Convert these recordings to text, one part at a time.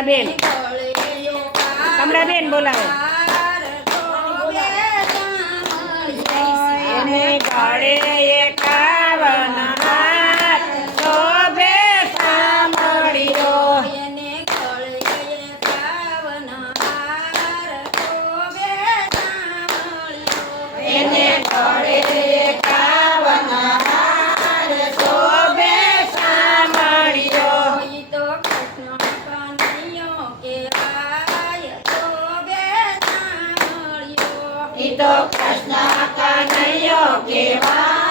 કમળાબેન. કમળાબેન બોલાવો. એને ગાળે એકા કીધો કૃષ્ણ કનૈયો કેવા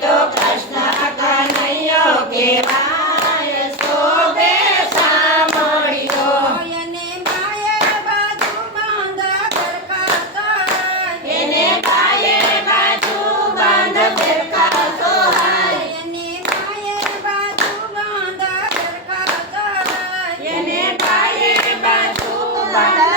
તો કૃષ્ણ અકનૈયો કેવાય શોભે સામળ્યો એને બાજુ બાંધ એને માયે બાજુ બાંધ ફેરકા બાજુ બાંધ એને માયે બાજુ બાંધ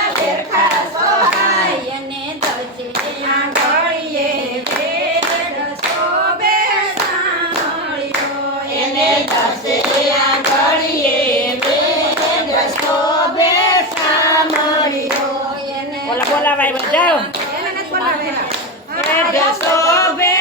બોલાવાય જાઓ જશોભે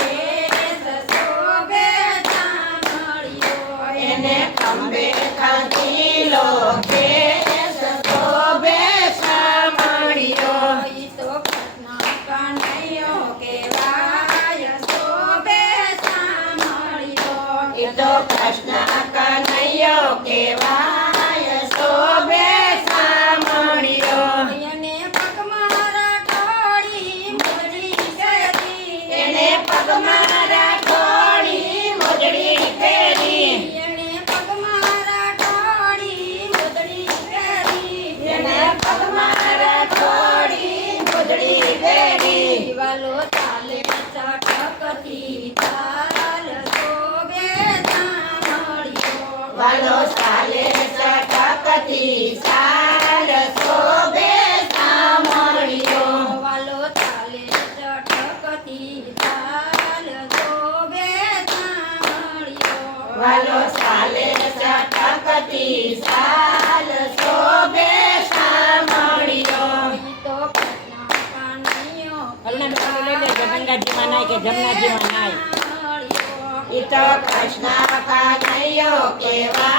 તો કૃષ્ણ કનૈયો કેવાય શોભે સામણ્યો એને પગમાં ઠોડી મોડી ગઈ એને પગમાં ભલો સાલે સટકતી સાર શોભે સામળ્યો ભલો સાલે સટકતી સાર શોભે સામળ્યો ભલો સાલે કે જમનાજીમાં નાય? ઈ તો કૃષ્ણ કનૈયો કહેવાય